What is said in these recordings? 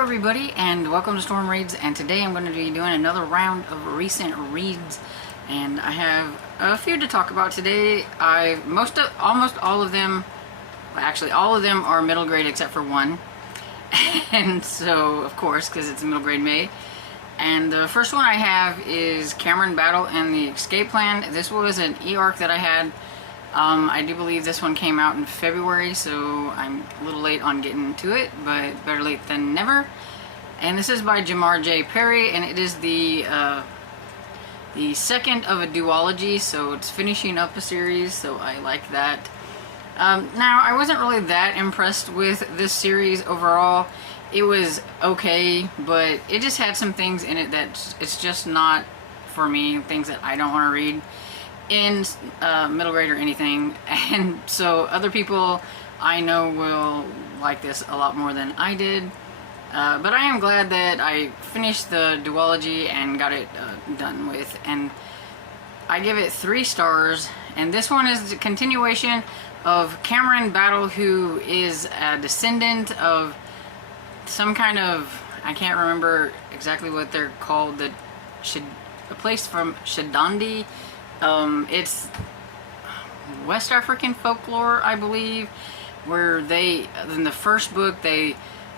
everybody, and welcome to Storm Reads. And today I'm going to be doing another round of recent reads, and I have a few to talk about today. Almost all of them, well, actually all of them are middle grade except for one, and so of course because it's middle grade May. And the first one I have is Cameron Battle and the Escape Plan. This was an e-arc that I had. I do believe this one came out in February, so I'm a little late on getting to it, but better late than never. And this is by Jamar J. Perry, and it is the second of a duology, so it's finishing up a series, so I like that. Now, I wasn't really that impressed with this series overall. It was okay, but it just had some things in it that it's just not for me, things that I don't want to read in middle grade or anything. And so other people I know will like this a lot more than I did. But I am glad that I finished the duology and got it done with. And I give it 3 stars. And this one is a continuation of Cameron Battle, who is a descendant of some kind of, I can't remember exactly what they're called, a place from Shadandi. It's West African folklore, I believe, where they, in the first book, they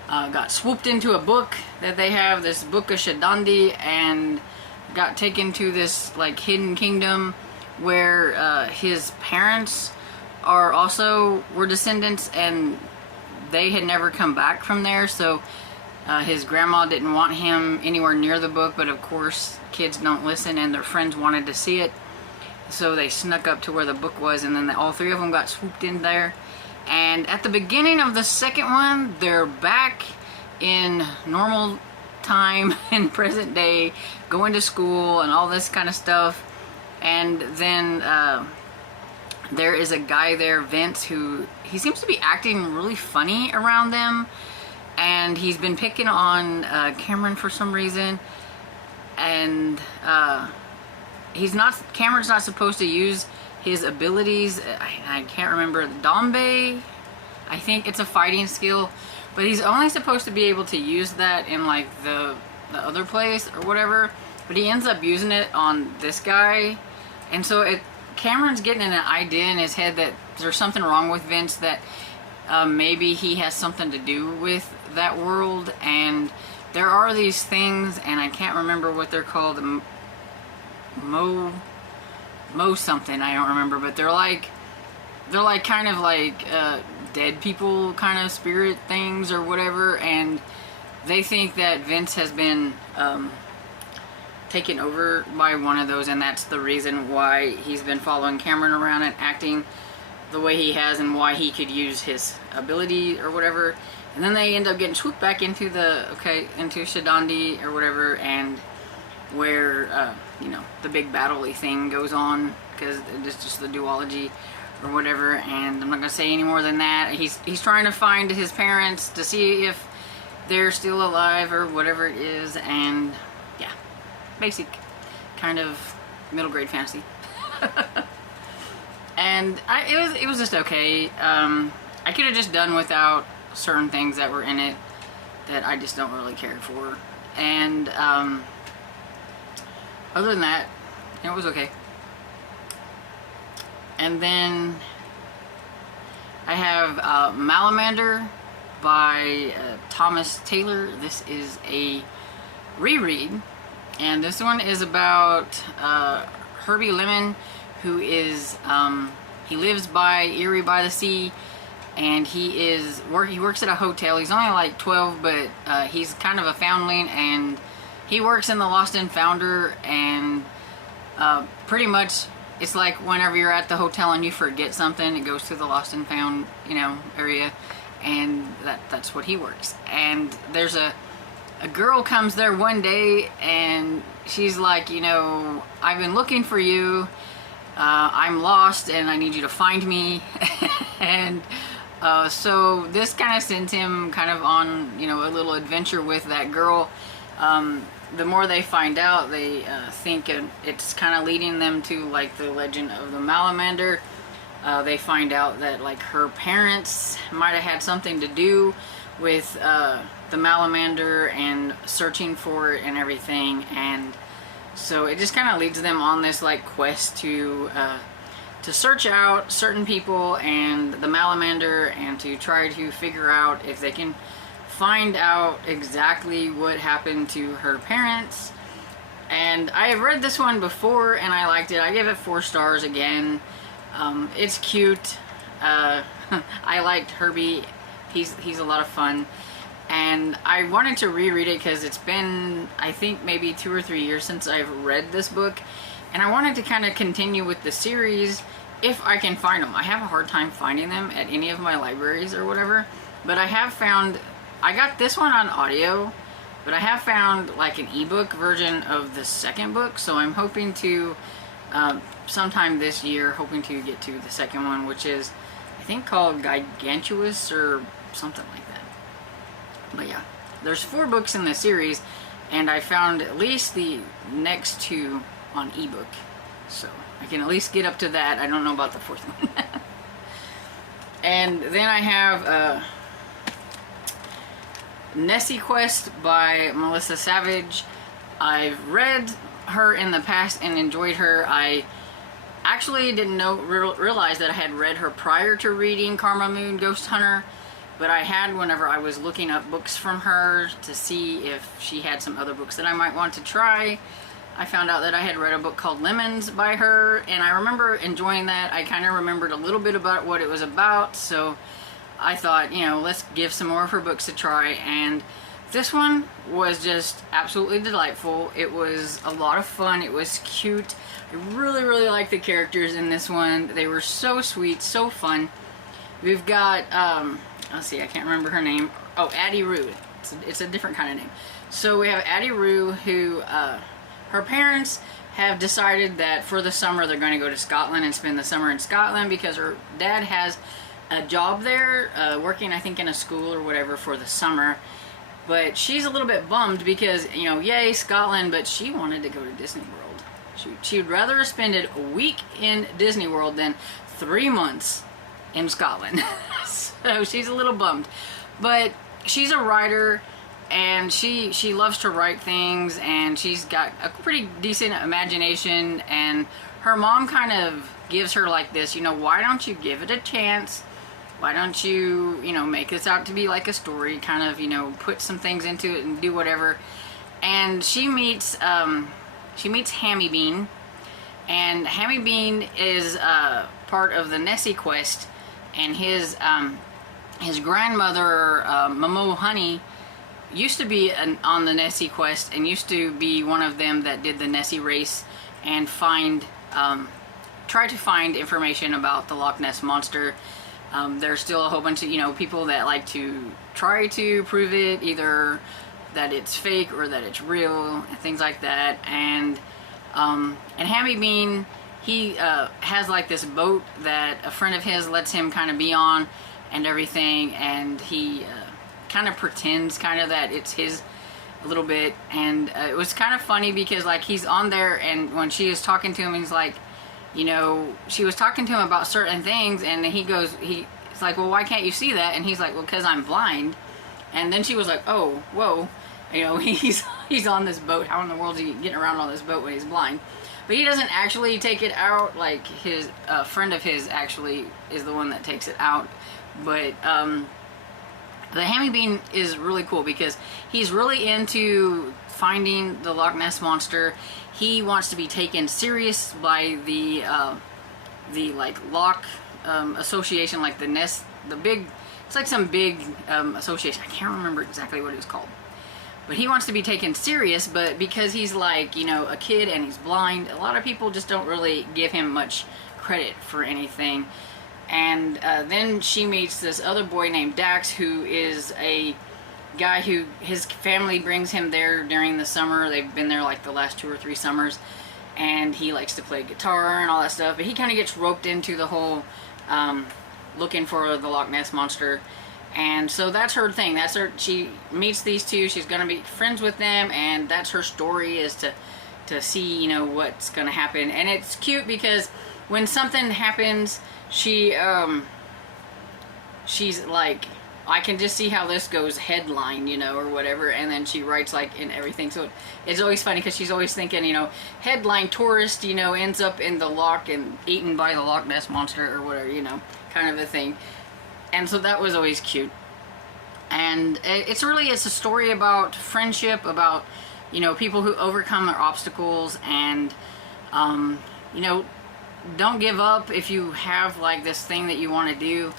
got swooped into a book that they have, this book of Shadandi, and got taken to this like hidden kingdom where his parents were descendants, and they had never come back from there. So his grandma didn't want him anywhere near the book, but of course kids don't listen, and their friends wanted to see it. So they snuck up to where the book was, and then all 3 of them got swooped in there. And at the beginning of the second one, they're back in normal time in present day, going to school and all this kind of stuff. And then there is a guy there, Vince, who he seems to be acting really funny around them, and he's been picking on Cameron for some reason. And Cameron's not supposed to use his abilities. I can't remember. Dombe, I think it's a fighting skill, but he's only supposed to be able to use that in like the other place or whatever. But he ends up using it on this guy, and so Cameron's getting an idea in his head that there's something wrong with Vince, that maybe he has something to do with that world. And there are these things, and I can't remember what they're called. Mo something, I don't remember, but they're like kind of like dead people kind of spirit things or whatever, and they think that Vince has been taken over by one of those, and that's the reason why he's been following Cameron around and acting the way he has, and why he could use his ability or whatever. And then they end up getting swooped back into into Shadandi or whatever, and where the big battle-y thing goes on, because it's just the duology or whatever. And I'm not gonna say any more than that. He's trying to find his parents to see if they're still alive or whatever it is. And yeah, basic kind of middle grade fantasy. And it was just okay. I could have just done without certain things that were in it that I just don't really care for. And other than that, it was okay. And then I have Malamander by Thomas Taylor. This is a reread, and this one is about Herbie Lemon, who is he lives by Erie by the Sea, and he works at a hotel. He's only like 12, but he's kind of a foundling, and he works in the Lost and Founder. And pretty much it's like whenever you're at the hotel and you forget something, it goes to the Lost and Found area, and that's what he works. And there's a girl comes there one day, and she's like, I've been looking for you, I'm lost and I need you to find me. And so this kind of sends him kind of on a little adventure with that girl. The more they find out, they think it's kind of leading them to like the legend of the Malamander. They find out that like her parents might have had something to do with the Malamander and searching for it and everything. And so it just kind of leads them on this like quest to search out certain people and the Malamander, and to try to figure out if they can find out exactly what happened to her parents. And I have read this one before and I liked it. I gave it 4 stars again. It's cute. I liked Herbie. He's a lot of fun. And I wanted to reread it because it's been, I think, maybe 2 or 3 years since I've read this book. And I wanted to kind of continue with the series if I can find them. I have a hard time finding them at any of my libraries or whatever. But I have found, I got this one on audio, but I have found like an ebook version of the second book. So I'm hoping to, sometime this year, hoping to get to the second one, which is, I think, called Gigantuous or something like that. But yeah, there's 4 books in the series, and I found at least the next 2 on ebook. So I can at least get up to that. I don't know about the 4th one. And then I have Nessie Quest by Melissa Savage. I've read her in the past and enjoyed her. I actually didn't realize that I had read her prior to reading Karma Moon Ghost Hunter, but I had whenever I was looking up books from her to see if she had some other books that I might want to try. I found out that I had read a book called Lemons by her, and I remember enjoying that. I kind of remembered a little bit about what it was about, so I thought, you know, let's give some more of her books a try. And this one was just absolutely delightful. It was a lot of fun. It was cute. I really, really liked the characters in this one. They were so sweet, so fun. We've got, let's see, I can't remember her name. Oh, Addie Rue. It's a different kind of name. So we have Addie Rue, who, her parents have decided that for the summer they're going to go to Scotland and spend the summer in Scotland because her dad has a job there, working, I think, in a school or whatever for the summer. But she's a little bit bummed because, you know, yay, Scotland, but she wanted to go to Disney World. She'd rather have spent a week in Disney World than 3 months in Scotland. So she's a little bummed. But she's a writer, and she loves to write things, and she's got a pretty decent imagination, and her mom kind of gives her like this, you know, why don't you give it a chance? Why don't you, you know, make this out to be like a story, kind of, you know, put some things into it and do whatever. And she meets Hammy Bean, and Hammy Bean is part of the Nessie Quest, and his grandmother, Momo Honey, used to be on the Nessie Quest and used to be one of them that did the Nessie race and try to find information about the Loch Ness Monster. There's still a whole bunch of, you know, people that like to try to prove it, either that it's fake or that it's real, and things like that. And Hammy Bean, he has like this boat that a friend of his lets him kind of be on and everything, and he kind of pretends kind of that it's his a little bit. And it was kind of funny because like he's on there, and when she is talking to him, he's like, you know, she was talking to him about certain things, and he's like, well, why can't you see that? And he's like, well, because I'm blind. And then she was like, oh, whoa, you know, he's on this boat. How in the world is he getting around on this boat when he's blind? But he doesn't actually take it out. Like his friend of his actually is the one that takes it out. But the Hammy Bean is really cool because he's really into finding the Loch Ness Monster. He wants to be taken serious by the like Loch association, like the big, it's like some big association. I can't remember exactly what it was called. But he wants to be taken serious, but because he's like, you know, a kid and he's blind, a lot of people just don't really give him much credit for anything. And then she meets this other boy named Dax, who is a guy who his family brings him there during the summer. They've been there like the last 2 or 3 summers, and he likes to play guitar and all that stuff. But he kind of gets roped into the whole looking for the Loch Ness Monster. And so that's her thing. That's her. She meets these two. She's gonna be friends with them, and that's her story, is to see, you know, what's gonna happen. And it's cute because when something happens, she's like I can just see how this goes headline, you know, or whatever. And then she writes like in everything. So it's always funny because she's always thinking, you know, headline tourist, you know, ends up in the loch and eaten by the Loch Ness monster or whatever, you know, kind of a thing. And so that was always cute. And it's a story about friendship, about, you know, people who overcome their obstacles and, you know, don't give up if you have like this thing that you want to do.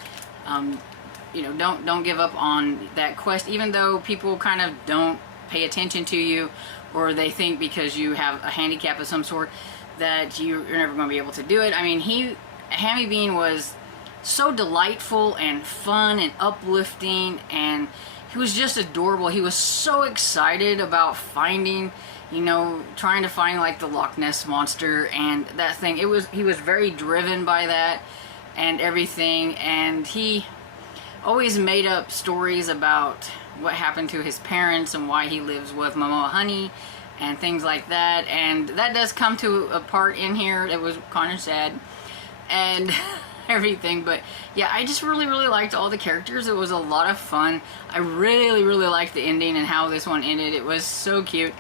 You know, don't give up on that quest, even though people kind of don't pay attention to you, or they think because you have a handicap of some sort that you're never going to be able to do it. I mean, Hammy Bean was so delightful and fun and uplifting, and he was just adorable. He was so excited about finding, you know, trying to find like the Loch Ness monster and that thing. He was very driven by that and everything, and he always made up stories about what happened to his parents and why he lives with Momoa Honey and things like that. And that does come to a part in here that was kind of sad and everything. But yeah, I just really liked all the characters. It was a lot of fun. I really liked the ending and how this one ended. It was so cute.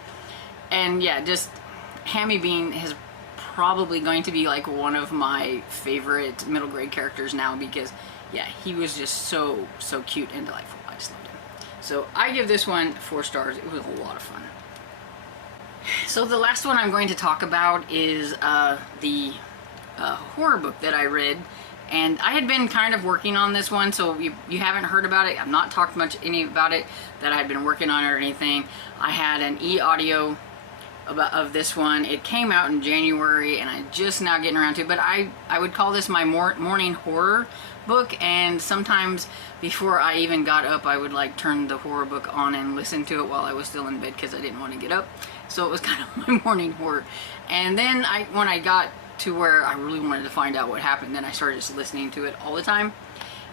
And yeah, just Hammy Bean is probably going to be like one of my favorite middle grade characters now, because yeah, he was just so cute and delightful. I just loved him. So I give this one 4 stars. It was a lot of fun. So the last one I'm going to talk about is the horror book that I read. And I had been kind of working on this one, so you haven't heard about it. I've not talked much about it, that I've been working on it or anything. I had an e-audio of this one. It came out in January, and I'm just now getting around to it. But I would call this my morning horror book, and sometimes before I even got up, I would like turn the horror book on and listen to it while I was still in bed, because I didn't want to get up. So it was kind of my morning horror. And then when I got to where I really wanted to find out what happened, then I started just listening to it all the time.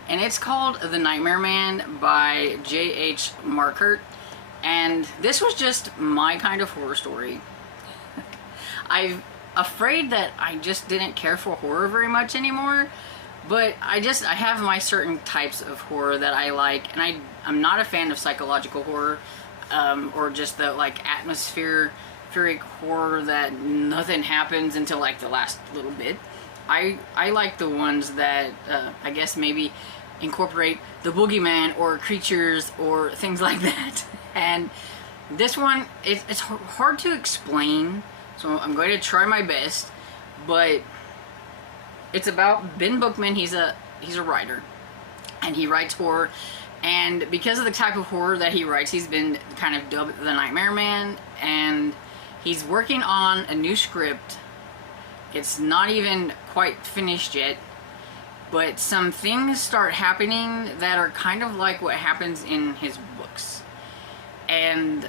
And it's called The Nightmare Man by J.H. Markert. And this was just my kind of horror story. I'm afraid that I just didn't care for horror very much anymore. But I have my certain types of horror that I like, and I'm not a fan of psychological horror, or just the like atmospheric horror that nothing happens until like the last little bit. I like the ones that I guess maybe incorporate the boogeyman or creatures or things like that. And this one, it's hard to explain, so I'm going to try my best, but it's about Ben Bookman. He's a writer, and he writes horror. And because of the type of horror that he writes, he's been kind of dubbed the Nightmare Man. And he's working on a new script. It's not even quite finished yet, but some things start happening that are kind of like what happens in his books. And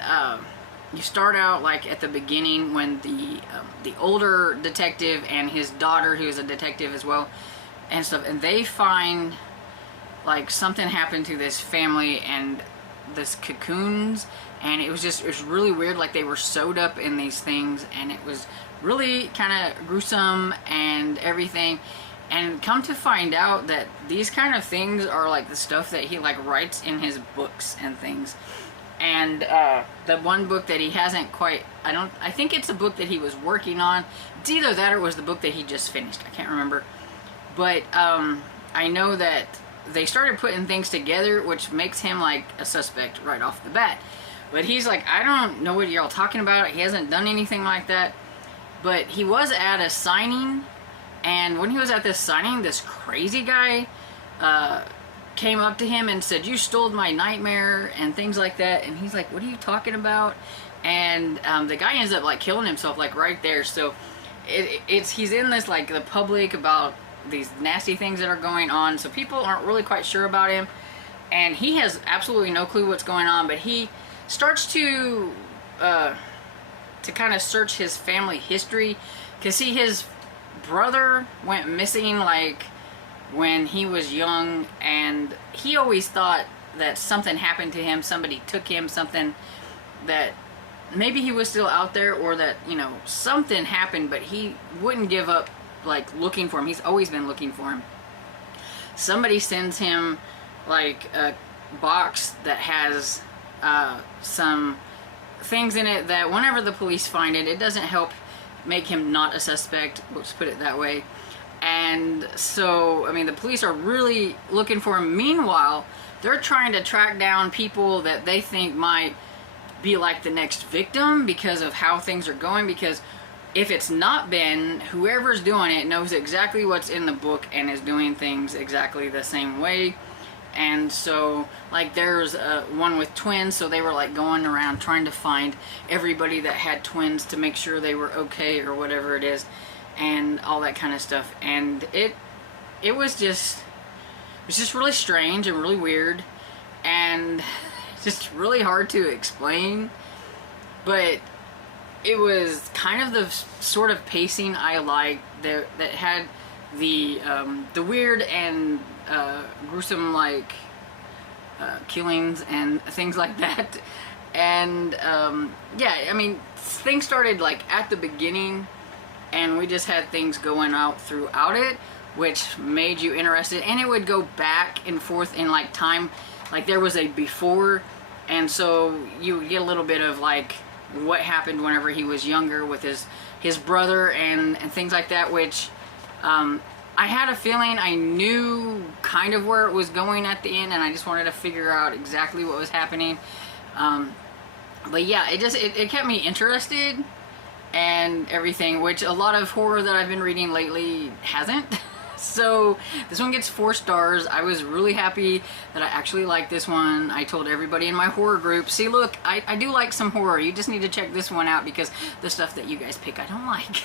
you start out like at the beginning when the older detective and his daughter, who is a detective as well, and stuff, and they find like something happened to this family and this cocoons, and it was really weird. Like they were sewed up in these things, and it was really kind of gruesome and everything. And come to find out that these kind of things are like the stuff that he like writes in his books and things. And the one book that he hasn't quite, I think it's a book that he was working on. It's either that or it was the book that he just finished. I can't remember. But I know that they started putting things together, which makes him like a suspect right off the bat. But he's like, I don't know what y'all talking about. He hasn't done anything like that. But he was at a signing, and when he was at this signing, this crazy guy came up to him and said, "You stole my nightmare," and things like that. And he's like, "What are you talking about?" And the guy ends up like killing himself like right there. So he's in this like the public about these nasty things that are going on. So people aren't really quite sure about him, and he has absolutely no clue what's going on. But he starts to kind of search his family history, because see, his brother went missing like when he was young, and he always thought that something happened to him, somebody took him, something that maybe he was still out there, or that, you know, something happened, but he wouldn't give up like looking for him. He's always been looking for him. Somebody sends him like box that has some things in it that whenever the police find it, it doesn't help make him not a suspect, let's put it that way. And so, I mean, the police are really looking for him. Meanwhile, they're trying to track down people that they think might be like the next victim because of how things are going, because if it's not Ben, whoever's doing it knows exactly what's in the book and is doing things exactly the same way. And so, like, there's one with twins, so they were like going around trying to find everybody that had twins to make sure they were okay or whatever it is, and all that kind of stuff. And it was just really strange and really weird, and just really hard to explain. But it was kind of the sort of pacing I liked, that had the weird and gruesome, like, killings and things like that. And yeah, I mean, things started like at the beginning, and we just had things going out throughout it, which made you interested. And it would go back and forth in like time, like there was a before, and so you would get a little bit of like what happened whenever he was younger with his brother and things like that, which I had a feeling I knew kind of where it was going at the end, and I just wanted to figure out exactly what was happening. But yeah, it kept me interested and everything, which a lot of horror that I've been reading lately hasn't. So this one gets 4 stars. I was really happy that I actually liked this one. I told everybody in my horror group, see, look, I do like some horror. You just need to check this one out, because the stuff that you guys pick I don't like.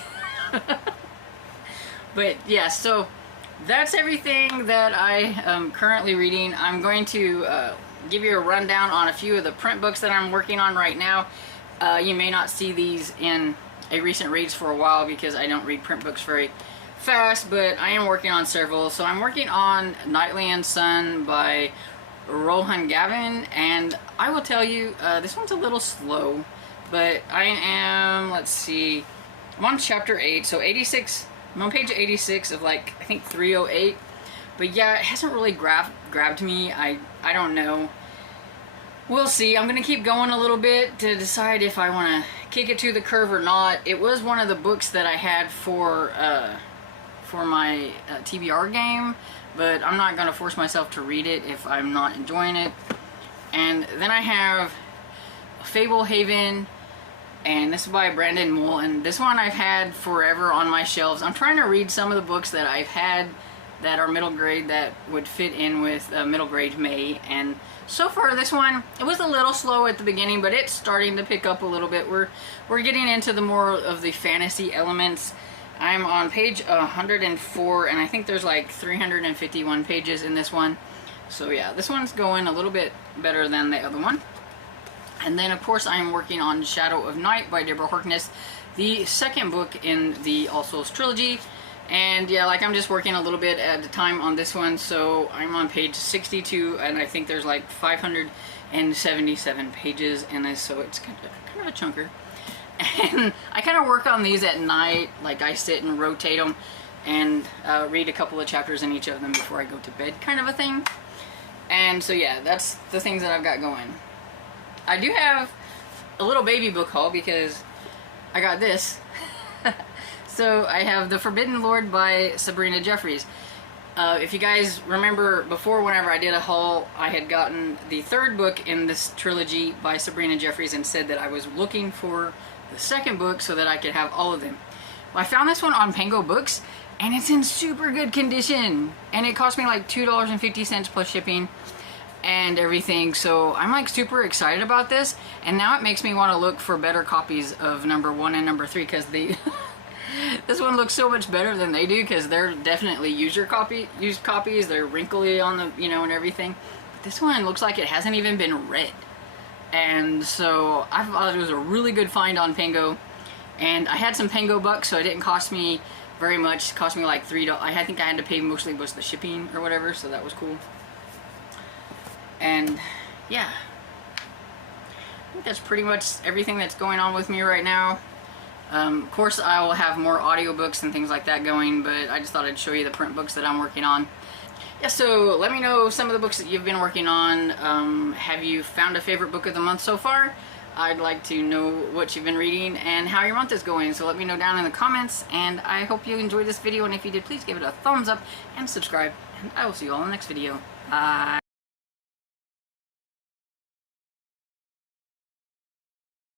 But yeah, so that's everything that I am currently reading. I'm going to give you a rundown on a few of the print books that I'm working on right now. You may not see these in a recent reads for a while, because I don't read print books very fast, but I am working on several. So I'm working on Nightly and Sun by Rohan Gavin, and I will tell you, this one's a little slow, but I am, let's see, I'm on chapter 8, so 86, I'm on page 86 of like, I think 308, but yeah, it hasn't really grabbed me. I don't know. We'll see. I'm going to keep going a little bit to decide if I want to kick it to the curve or not. It was one of the books that I had for my TBR game, but I'm not going to force myself to read it if I'm not enjoying it. And then I have Fable Haven, and this is by Brandon Mull, and this one I've had forever on my shelves. I'm trying to read some of the books that I've had that are middle grade that would fit in with middle grade May, and so far this one, it was a little slow at the beginning, but it's starting to pick up a little bit. We're getting into the more of the fantasy elements. I'm on page 104, and I think there's like 351 pages in this one. So yeah, this one's going a little bit better than the other one. And then of course I am working on Shadow of Night by Deborah Harkness, the second book in the All Souls trilogy. And yeah, like, I'm just working a little bit at a time on this one, so I'm on page 62, and I think there's like 577 pages in this, so it's kind of a chunker. And I kind of work on these at night, like I sit and rotate them and read a couple of chapters in each of them before I go to bed, kind of a thing. And so yeah, that's the things that I've got going. I do have a little baby book haul, because I got this. So I have The Forbidden Lord by Sabrina Jeffries. If you guys remember before, whenever I did a haul, I had gotten the 3rd book in this trilogy by Sabrina Jeffries and said that I was looking for the 2nd book so that I could have all of them. Well, I found this one on Pango Books, and it's in super good condition, and it cost me like $2.50 plus shipping and everything, so I'm like super excited about this. And now it makes me want to look for better copies of number 1 and number 3, because the this one looks so much better than they do, because they're definitely used copies. They're wrinkly on the, you know, and everything. But this one looks like it hasn't even been read. And so I thought it was a really good find on Pango. And I had some Pango bucks, so it didn't cost me very much. It cost me like $3. I think I had to pay mostly was the shipping or whatever, so that was cool. And yeah, I think that's pretty much everything that's going on with me right now. Of course, I will have more audiobooks and things like that going, but I just thought I'd show you the print books that I'm working on. Yeah, so let me know some of the books that you've been working on. Have you found a favorite book of the month so far? I'd like to know what you've been reading and how your month is going, so let me know down in the comments, and I hope you enjoyed this video, and if you did, please give it a thumbs up and subscribe, and I will see you all in the next video. Bye!